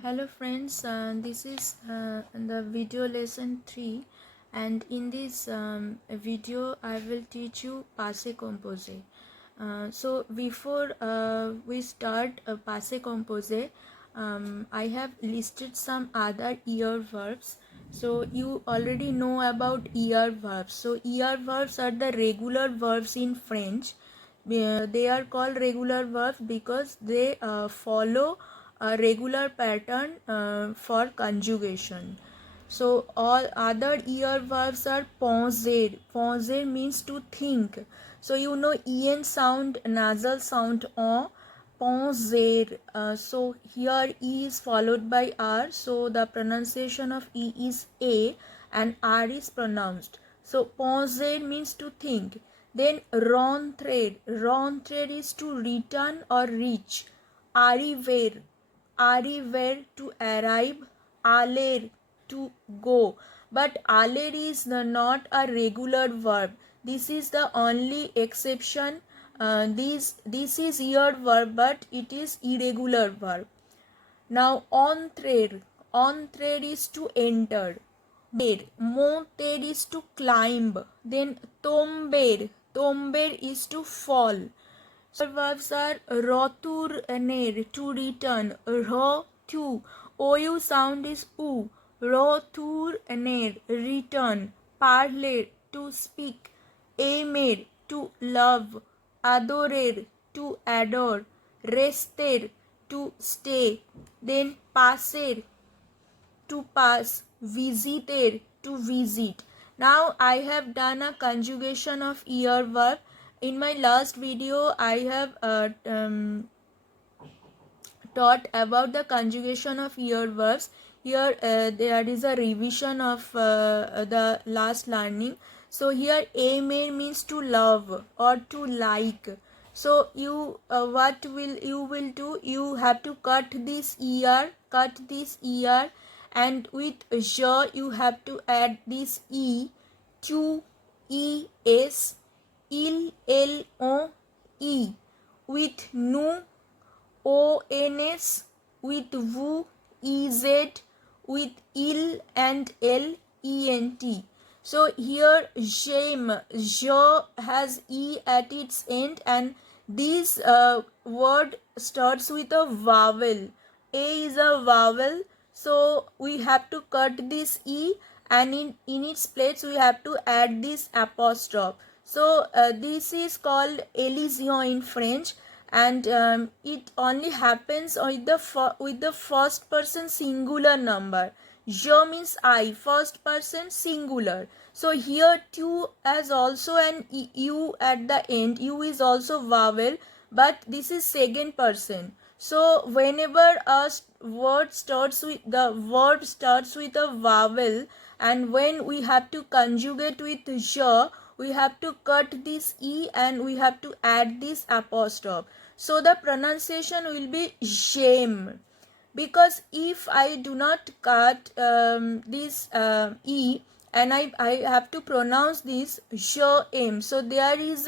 Hello friends, this is the video lesson 3, and in this video I will teach you passé composé. So before we start passé composé, I have listed some other ER verbs. So you already know about ER verbs. So ER verbs are the regular verbs in French. They are called regular verbs because they follow a regular pattern for conjugation. So all other ER verbs are penser. Penser means to think. So you know en sound, nasal sound en, penser. So here e is followed by r. So the pronunciation of e is a and r is pronounced. So penser means to think. Then rentrer. Rentrer is to return or reach. Arriver. Arriver to arrive. Aller to go. But aller is not a regular verb. This is the only exception. This is ear verb, but it is irregular verb. Now entrer. Entrer is to enter. Monter is to climb. Then tomber. Tomber is to fall. So verbs are retourner, to return. Retour. OU sound is U. Retourner, return. Parler, to speak. Aimer, to love. Adorer, to adore. Rester, to stay. Then passer, to pass. Visiter, to visit. Now I have done a conjugation of ER verb. In my last video I have taught about the conjugation of ER verbs. Here there is a revision of the last learning. So here aimer means to love or to like. So you what will you will do? You have to cut this ER, and with je you have to add this e. Tu, es, il, on, e. With nous, ons, with vous, ez, with il and l, ent. So here j'aime, je has e at its end, and this word starts with a vowel. A is a vowel, so we have to cut this e, and in its place we have to add this apostrophe. So this is called elision in French, and it only happens with the first person singular number. Je means I, first person singular. So here tu has also an u at the end. U is also vowel, but this is second person. So whenever a verb starts with a vowel, and when we have to conjugate with je, we have to cut this e and we have to add this apostrophe. So the pronunciation will be j'aime. Because if I do not cut this e, and I have to pronounce this j'aime, so there is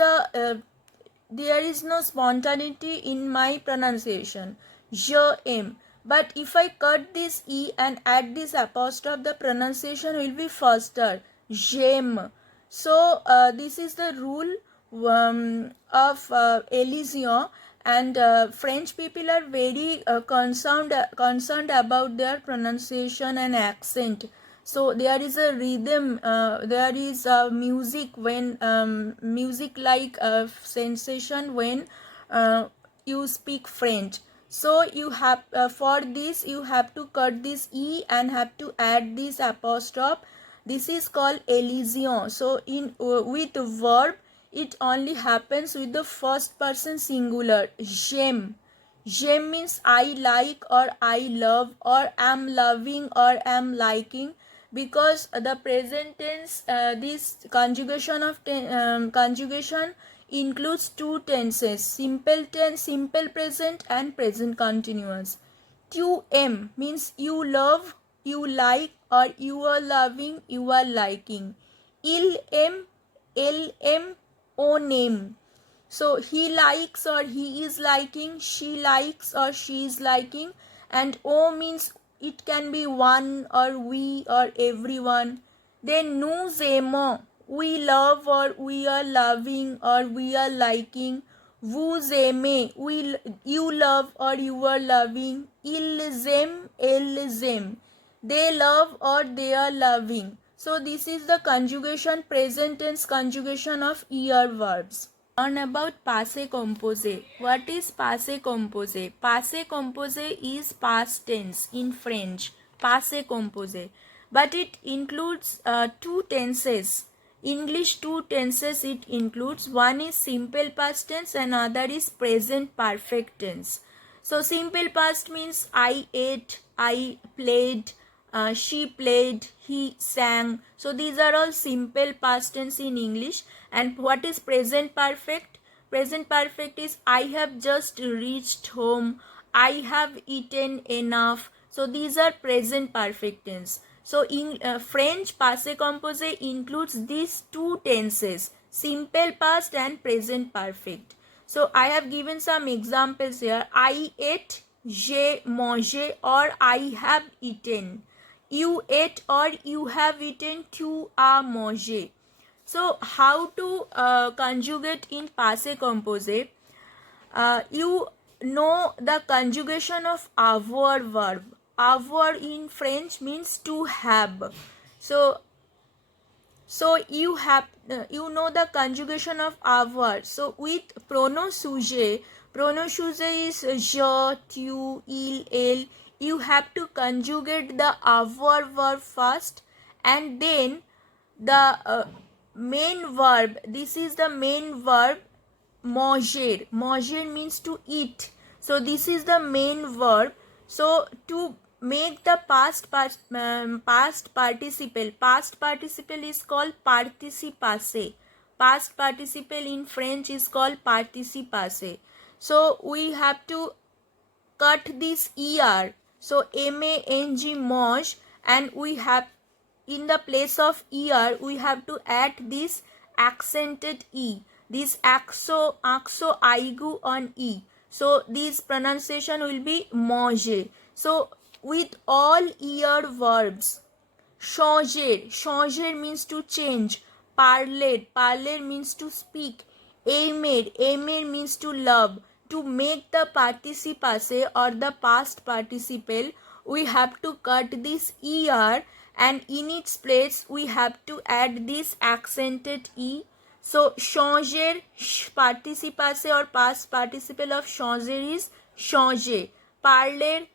no spontaneity in my pronunciation. J'aime. But if I cut this e and add this apostrophe, the pronunciation will be faster. J'aime. So this is the rule of elision, and French people are very concerned about their pronunciation and accent. So there is a rhythm, there is a music when music like sensation when you speak French. So you have for this you have to cut this e and have to add this apostrophe. This is called elision. So in with verb it only happens with the first person singular. J'aime. J'aime means I like or I love or am loving or am liking, because the present tense, this conjugation includes two tenses: simple tense, simple present, and present continuous. Tu aimes means you love, you like, or you are loving, you are liking. Il aime, elle aime, on aime. So he likes or he is liking, she likes or she is liking, and o means it can be one or we or everyone. Then nous aimons, we love or we are loving or we are liking. Vous aimez, you love or you are loving. Ils aiment, elles aiment, they love or they are loving. So this is the conjugation, present tense conjugation of er verbs. Learn about passé composé. What is passé composé? Passé composé is past tense in French. Passé composé, but it includes two tenses. English two tenses it includes. One is simple past tense and other is present perfect tense. So simple past means I ate, I played, she played, he sang. So these are all simple past tense in English. And what is present perfect? Present perfect is I have just reached home, I have eaten enough. So these are present perfect tense. So in French, passé composé includes these two tenses, simple past and present perfect. So I have given some examples here. I ate, j'ai mangé, or I have eaten. You ate or you have eaten, tu as mangé. So how to conjugate in passé composé? You know the conjugation of avoir verb. Avoir in French means to have. So you have you know the conjugation of avoir. So with pronom sujet is je, tu, il, elle. You have to conjugate the avoir verb first and then the main verb. This is the main verb, manger. Manger means to eat. So this is the main verb. So to make the past participle is called participe passé. Past participle in French is called participe passé. So we have to cut this er. So mang, mange, and we have in the place of er we have to add this accented e, this axo aigu on e. So this pronunciation will be manger. So with all er verbs, changer means to change, parler means to speak, aimer means to love. To make the participe passé or the past participle, we have to cut this er and in its place we have to add this accented e. So changer, participe passé or past participle of changer is changer, parler,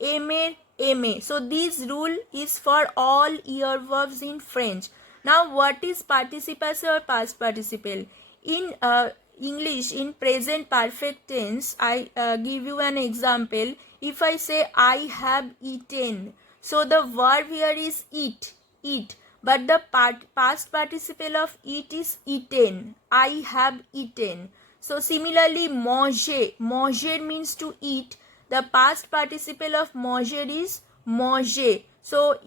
aimer. So this rule is for all er verbs in French. Now what is participe passé or past participle? In English, in present perfect tense, I give you an example. If I say I have eaten, so the verb here is eat, but the past participle of eat is eaten. I have eaten. So similarly, manger means to eat. The past participle of manger is manger. So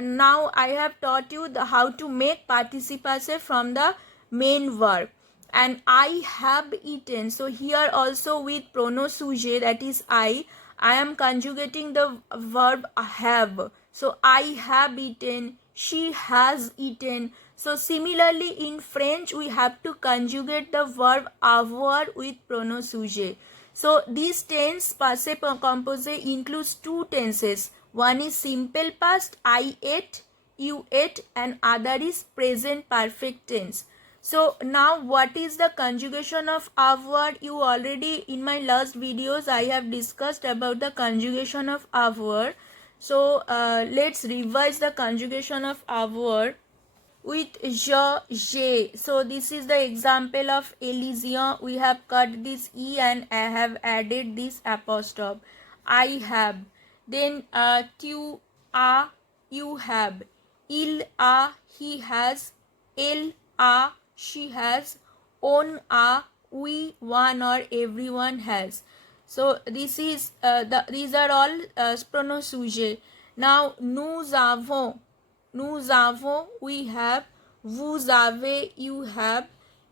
now I have taught you how to make participe passé from the main verb. And I have eaten. So here also with pronom sujet, that is I am conjugating the verb have. So I have eaten, she has eaten. So similarly in French we have to conjugate the verb avoir with pronom sujet. So this tense passé composé includes two tenses. One is simple past, I ate, you ate, and other is present perfect tense. So now what is the conjugation of avoir? You already in my last videos I have discussed about the conjugation of avoir. So let's revise the conjugation of avoir with je, j'ai. So this is the example of Elysian. We have cut this e and I have added this apostrophe. I have. Then tu as, you have. Il a, he has. Elle a, she has. On a, we, one or everyone has. So this is these are all pronom sujet. Now nous avons, we have. Vous avez, you have.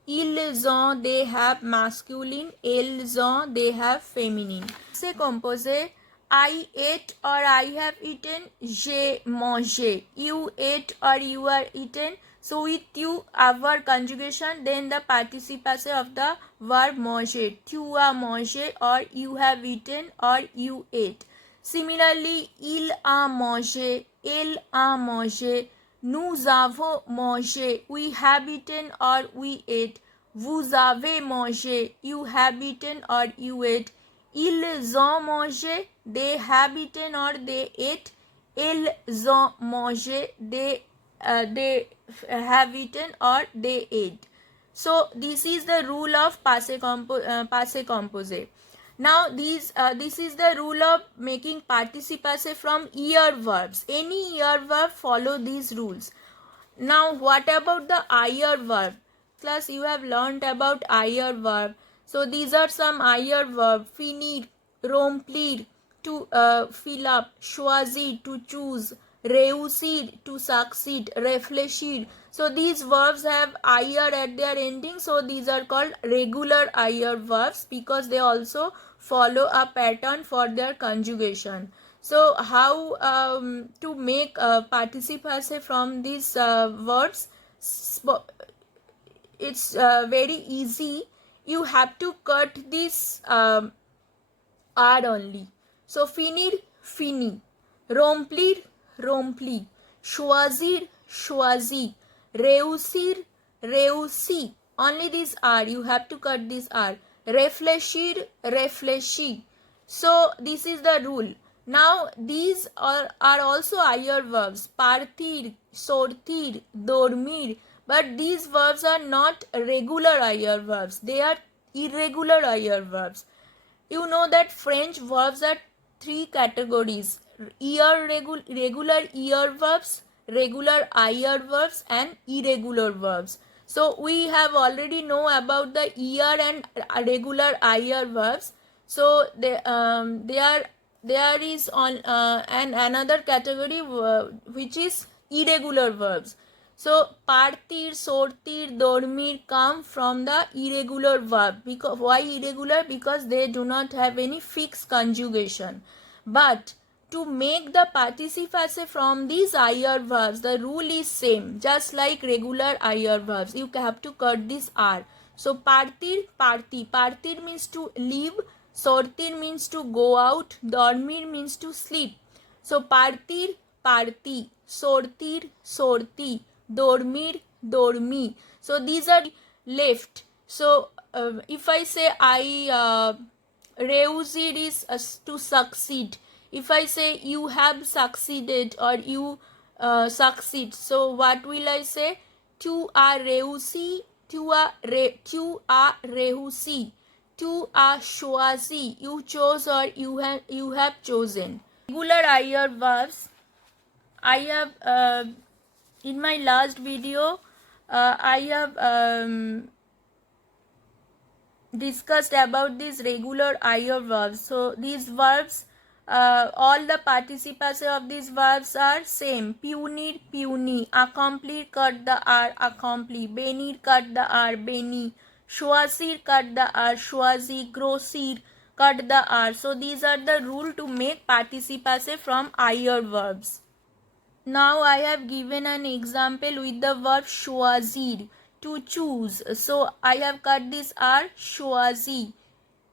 Ils ont, they have masculine. Elles ont, they have feminine. C'est composé I ate or I have eaten. J'ai mangé. You ate or you are eaten. So with you, our conjugation, then the participe passé of the verb manger. Tu as mangé or you have eaten or you ate. Similarly, il a mangé, elle a mangé. Nous avons mangé. We have eaten or we ate. Vous avez mangé. You have eaten or you ate. Ils ont mangé. They have eaten or they ate. Ils ont mangé. They have eaten or they ate. So this is the rule of passé composé. Now this is the rule of making participe passé from ear verbs. Any ear verb follow these rules. Now what about the IR verb? Class, you have learnt about IR verb. So these are some IR verb. Finir, remplir, to fill up, choisir, to choose, réussir, to succeed, réfléchir. So these verbs have IR at their ending. So these are called regular IR verbs because they also follow a pattern for their conjugation. So how to make participe passé from these verbs? It's very easy. You have to cut this R only. So finir, fini, remplir, rempli, choisir, choisi, réussir, réussi. Only this R. You have to cut this R. Réfléchir, réfléchi. So this is the rule. Now these are also IR verbs. Partir, sortir, dormir. But these verbs are not regular IR verbs. They are irregular IR verbs. You know that French verbs are three categories: regular ER verbs, regular IR verbs, and irregular verbs. So we have already know about the ER and regular IR verbs. So there is on and another category which is irregular verbs. So partir, sortir, dormir come from the irregular verb. Because why irregular? Because they do not have any fixed conjugation. But to make the participe passé from these IR verbs, the rule is same. Just like regular IR verbs, you have to cut this R. So partir, parti. Partir means to leave. Sortir means to go out. Dormir means to sleep. So partir, parti. Sortir, sorti. Dormir, dormi. So these are left. So if I say I réussir is to succeed. If I say you have succeeded or you succeed, so what will I say? Tu as réussi, tu as réussi, tu as choisi, you chose or you have chosen. Regular IR verbs. I have in my last video I have discussed about these regular IR verbs. So these verbs, all the participe passé of these verbs are same. Punir, puni. Accomplir, cut the R, accompli. Benir, cut the R, beni. Choisir, cut the R, choisi. Grossir, cut the R. So these are the rule to make participe passé from IR verbs. Now I have given an example with the verb choisir, to choose. So I have cut this R, choisi.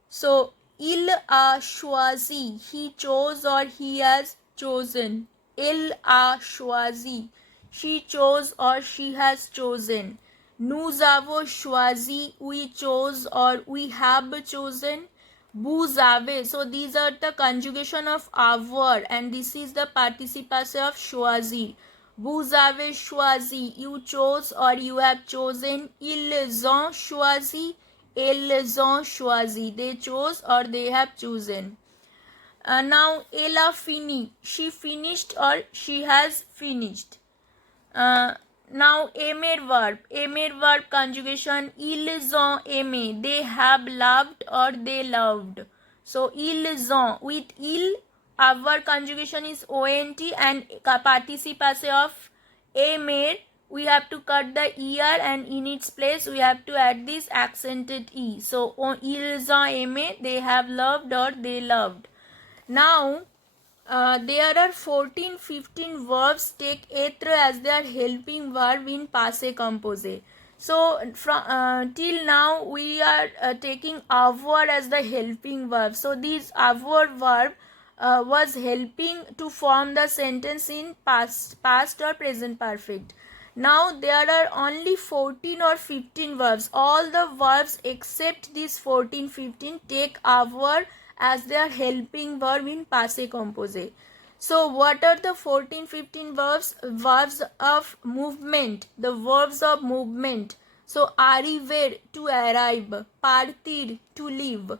So il a choisi, he chose or he has chosen. Il a choisi, she chose or she has chosen. Nous avons choisi, we chose or we have chosen. Vous avez. So these are the conjugation of avoir and this is the participe passé of choisir. Vous avez choisi, you chose or you have chosen. Ils ont choisi, elles ont choisi, they chose or they have chosen. Now elle a fini, she finished or she has finished. Now aimer verb conjugation. Ils ont aimé, they have loved or they loved. So ils ont, with il our conjugation is ont and participe passé of aimer we have to cut the er and in its place we have to add this accented e. So ils ont aimé, they have loved or they loved. Now there are 14-15 verbs take etre as their helping verb in passé composé. So from till now we are taking avoir as the helping verb. So this avoir verb was helping to form the sentence in past or present perfect. Now there are only 14 or 15 verbs. All the verbs except these 14-15 take avoir as their helping verb in passé composé. So what are the 14-15 verbs? Verbs of movement, the verbs of movement. So arriver, to arrive, partir, to leave,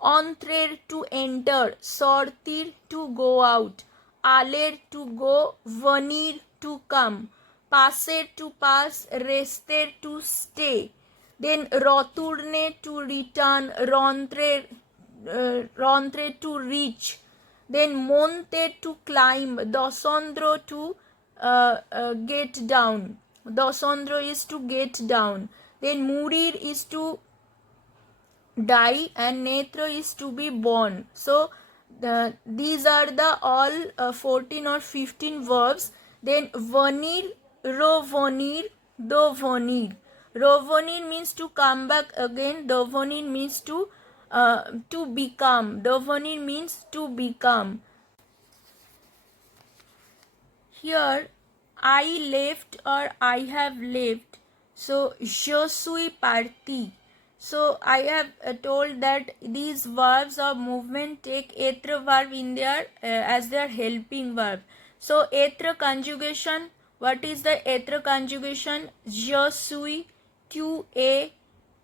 entrer, to enter, sortir, to go out, aller, to go, venir, to come, passer, to pass, rester, to stay, then retourner, to return, rentrer, to reach, then monter, to climb, descendre, to get down. Descendre is to get down. Then mourir is to die, and naître is to be born. So these are the all 14 or 15 verbs. Then venir, revenir, devenir. Revenir means to come back again. Devenir means to become. Devenir means to become. Here I left or I have left. So je suis parti. So I have told that these verbs of movement take etre verb in their as their helping verb. So etre conjugation. What is the etre conjugation? Je suis, tu es,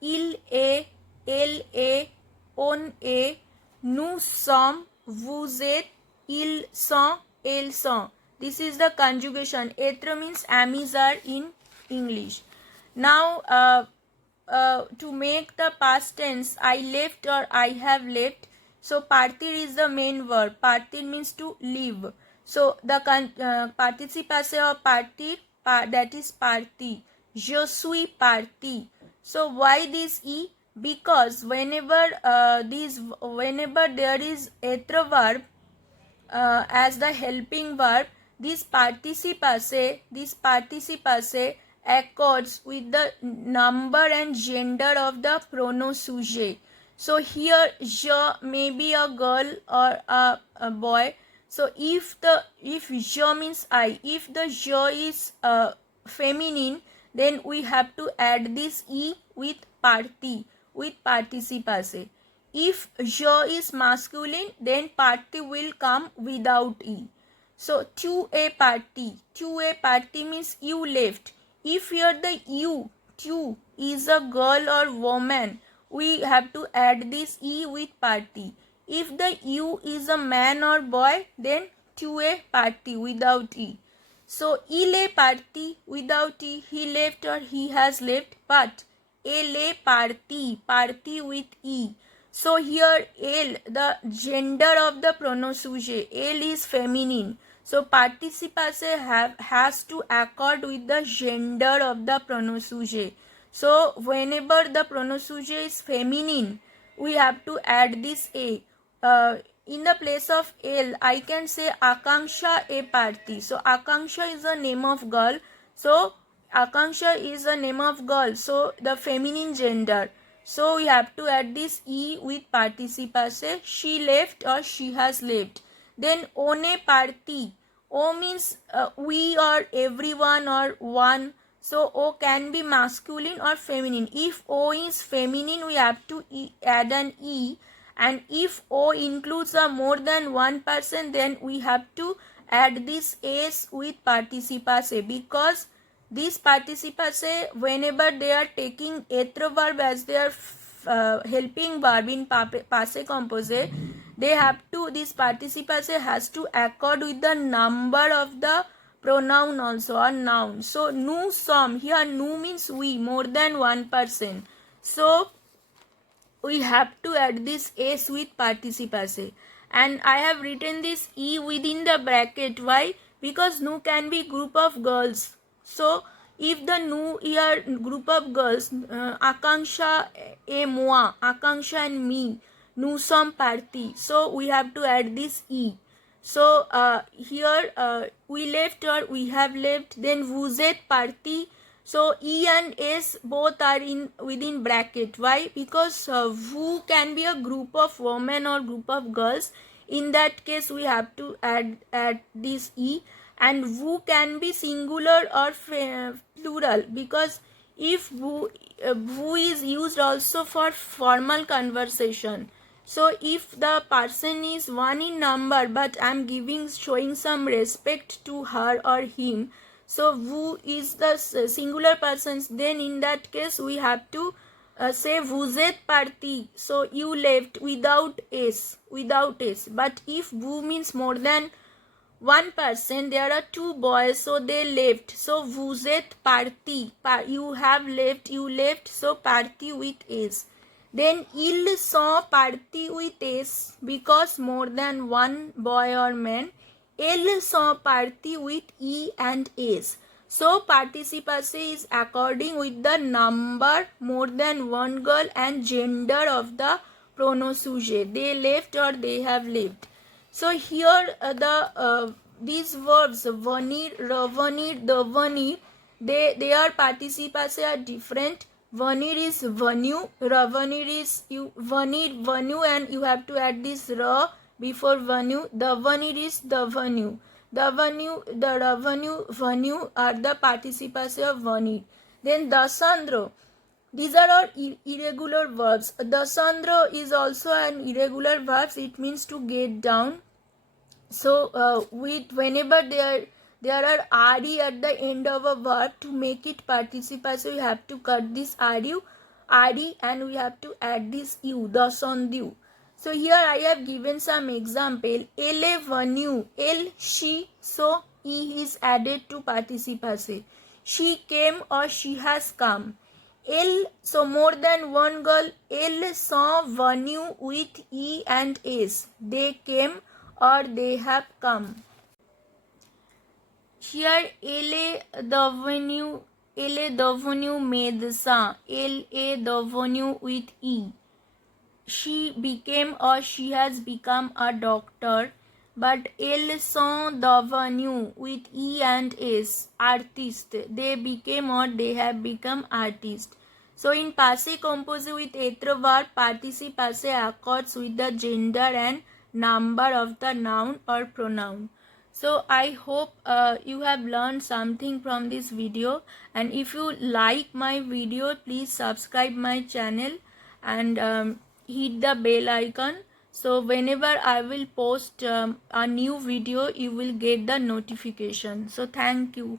il est, elle est, on est, nous sommes, vous êtes, ils sont, elles sont. This is the conjugation. Etre means amis are in English. Now to make the past tense, I left or I have left. So partir is the main verb. Partir means to leave. So the participe passé of partir, that is parti. Je suis parti. So why this e? Because whenever there is etre verb as the helping verb, this participe passé accords with the number and gender of the pronoun sujet. So here je may be a girl or a boy. So if je means I, if the je is feminine, then we have to add this e with parti, with participe passé. If je is masculine, then parti will come without e. So tu es parti means you left. If here the tu is a girl or woman, we have to add this e with parti. If the you is a man or boy, then tu es parti without e. So il est parti without e, he left or he has left, but elle est parti with e. So here elle, the gender of the pronoun sujet, elle is feminine. So participe passé has to accord with the gender of the pronoun sujet. So whenever the pronoun sujet is feminine, we have to add this a. In the place of elle, I can say Akanksha est parti. So Akanksha is a name of girl. So Akanksha is a name of girl. So the feminine gender. So we have to add this e with participe passé. She left or she has left. Then on est parti. O means we or everyone or one. So O can be masculine or feminine. If O is feminine, we have to add an e. And if O includes a more than one person, then we have to add this s with participe passé, because this participe passé, whenever they are taking etre verb as their helping verb in passé composé, they have to, this participe passé has to accord with the number of the pronoun also, or noun. So nous sommes, here nous means we, more than one person. So we have to add this s with participe passé. And I have written this e within the bracket. Why? Because nous can be group of girls. So if the nous here group of girls, Akanksha et moi, Akanksha and me. nusam parti. So we have to add this e. So here we left or we have left. Then vuzet parti. So e and s both are in within bracket. Why? Because vu can be a group of women or group of girls. In that case we have to add this e. And vu can be singular or plural, because if vu is used also for formal conversation. So if the person is one in number but I'm showing some respect to her or him, so vu is the singular persons, then in that case we have to say vuzet parti. So you left without s, but if vu means more than one person, there are two boys, so they left. So vuzet parti, you have left, you left, so parti with s. Then il saw parti with s, because more than one boy or man. Il saw parti with e and s. So participacy is according with the number, more than one girl, and gender of the pronoun sujet. They left or they have left. So here these verbs vanir, ravanir, davanir, their participacy are different. Vanir is vanu, ravanir is vanir, vanu, and you have to add this ra before vanu. Davanir is davanu. The ravanu, vanu are the participacy of vanir. Then dasandro. These are all irregular verbs. Dasandro is also an irregular verb. It means to get down. So whenever there are re at the end of a verb, to make it participative, we have to cut this re, and we have to add this u, dasandyu. So here I have given some example. Elle venu, elle, she, so e is added to participative. She came or she has come. Elle, so more than one girl. Elle saw venu with e and s. They came or they have come. Here elle devenu médecin. Elle est devenue with e. She became or she has become a doctor. But elles sont devenues with e and s, artiste. They became or they have become artists. So in passé composé with être verb, participe passé accords with the gender and number of the noun or pronoun. So I hope you have learned something from this video, and if you like my video, please subscribe my channel and hit the bell icon. So whenever I will post a new video, you will get the notification. So thank you.